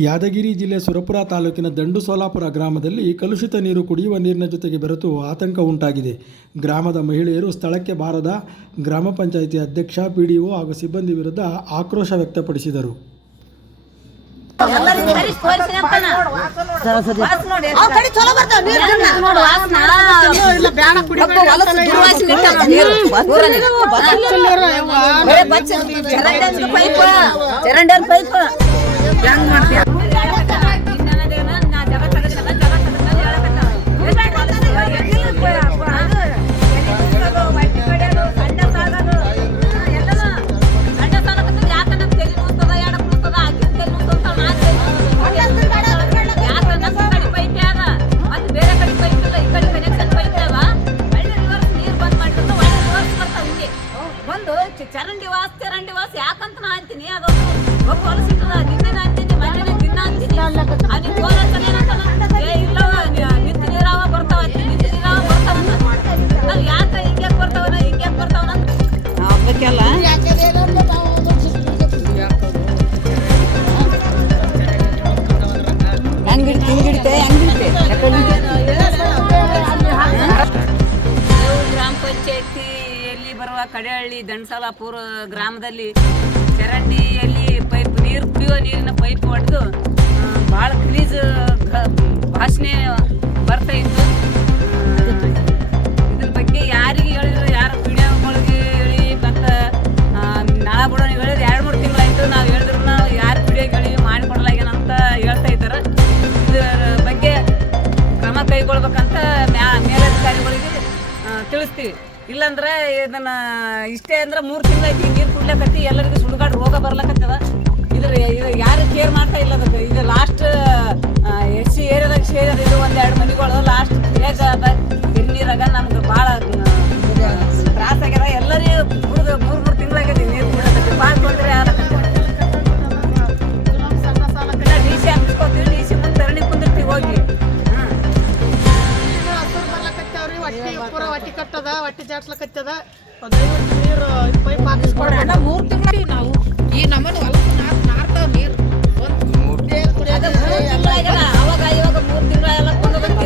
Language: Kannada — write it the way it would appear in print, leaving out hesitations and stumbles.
ಯಾದಗಿರಿ ಜಿಲ್ಲೆ ಸುರಪುರ ತಾಲೂಕಿನ ದಂಡು ಸೋಲಾಪುರ ಗ್ರಾಮದಲ್ಲಿ ಕಲುಷಿತ ನೀರು ಕುಡಿಯುವ ನೀರಿನ ಜೊತೆಗೆ ಬೆರೆತು ಆತಂಕ ಉಂಟಾಗಿದೆ. ಗ್ರಾಮದ ಮಹಿಳೆಯರು ಸ್ಥಳಕ್ಕೆ ಬಾರದ ಗ್ರಾಮ ಪಂಚಾಯಿತಿ ಅಧ್ಯಕ್ಷ, ಪಿಡಿಒ ಹಾಗೂ ಸಿಬ್ಬಂದಿ ವಿರುದ್ಧ ಆಕ್ರೋಶ ವ್ಯಕ್ತಪಡಿಸಿದರು. ಚರಂಡಿ ವಾಸ ಯಾಕಂತ ನಾ ಅಂತೀನಿ. ಅದೊಂದು ಒಬ್ಬ ಹೊಲಸಿಟ್ಟದ ನಿನ್ನೆ ಅಂತೀನಿ, ಮನೆ ದಿನ ಅಂತೀನಿ. ಅಲ್ಲಿ ಫೋನ್ ಹಚ್ಚಲ್ಲ ಇಲ್ಲವ ನಿಂತು ನೀರಾವ ಬರ್ತಾವ, ನಿಂತು ನೀರಾವ ಬರ್ತಾವ. ನಾವು ಯಾಕೆ ಹಿಂಗ್ಯಾಕೆ ಬರ್ತಾವನ ಹಿಂಗ್ಯಾಕೆ ಬರ್ತಾವನ ಹಬ್ಬಕ್ಕೆಲ್ಲ ಗ್ರಾಮ ಪಂಚಾಯತಿಯಲ್ಲಿ ಬರುವ ಕಡೆಹಳ್ಳಿ ದಂಡಸಾಲಾಪುರ ಗ್ರಾಮದಲ್ಲಿ ಚರಂಡಿಯಲ್ಲಿ ಪೈಪ್ ನೀರು ಕುಡಿಯುವ ನೀರಿನ ಪೈಪ್ ಹೊಡೆದು ಭಾಳ ಗಲೀಜ್ ಭಾಷಣೆ ಬರ್ತಾ ಇತ್ತು. ಇದ್ರ ಬಗ್ಗೆ ಯಾರಿಗೆ ಹೇಳಿದ್ರು, ಯಾರು ಪಿಡಿಒಗಳಿಗೆ ಹೇಳಿ ಮತ್ತು ನಳ ಬಿಡೋನಿಗೆ ಹೇಳಿದ್ರು 2-3 ತಿಂಗಳಾಯಿತು. ನಾವು ಹೇಳಿದ್ರು ಯಾರು ಪಿಡಿಒಗೆ ಹೇಳಿ ಮಾಡಿಕೊಡಲಾಗ್ಯಾನಂತ ಹೇಳ್ತಾ ಇದ್ದಾರೆ. ಇದರ ಬಗ್ಗೆ ಕ್ರಮ ಕೈಗೊಳ್ಬೇಕಂತ ಮೇಲಧಿಕಾರಿಗಳಿಗೆ ತಿಳಿಸ್ತೀವಿ. ಇಲ್ಲಾಂದ್ರೆ ಇದನ್ನ ಇಷ್ಟೇ ಅಂದ್ರೆ 3 ತಿಂಗಳಾಯ್ತು ನೀರು ಕುಡ್ಲಕತ್ತಿ, ಎಲ್ಲರಿಗೂ ಸುಡುಗಾಡು ರೋಗ ಬರ್ಲಕತ್ತದ. ಇದು ಯಾರು ಕೇರ್ ಮಾಡ್ತಾ ಇಲ್ಲ. ಅದಕ್ಕೆ ಇದು ಲಾಸ್ಟ್ SC ಏರಿಯಾದಾಗ ಸೇರಿದ ಇದು 1-2 ಮನೆಗಳು ಲಾಸ್ಟ್ ಅದ ನೀರಾಗ ನಮ್ಗೆ ಭಾಳ ತ್ರಾಸ ಆಗ್ಯದ. ಎಲ್ಲರಿಗೂ ಕುಡಿದು 3 ತಿಂಗಳಾಗ್ಯದ ನೀರು ಕುಡ್ಲಕತ್ತಿ, ಭಾಳ ತೊಂದರೆ ಆಗಕತ್ತ. DC ಹಾಕಿಸ್ಕೋತೀವಿ, DC ಮುಂದೆ ಧರಣಿ ಕುಂದಿರ್ತೀವಿ ಹೋಗಿ. ಹೊಟ್ಟಿ ಕಟ್ಟದ, ಹೊಟ್ಟಿ ಜಾಡ್ಸ್ಲಕತ್ತದ. ದಯವಿಟ್ಟು ನೀರು ಪೈಪ್ ಹಾಕಿಸ್ಕೊಡ್ರಿ. 3 ತಿಂಗಳು ನಾವು ಈ ನಮ್ಮನೆ ಹೊಲಕ್ಕೆ ನಾರ್ತಾವ ನೀರು ಅವಾಗ ಇವಾಗ 3 ತಿಂಗಳೆಲ್ಲ ಮಾಡ್ಬೇಕು.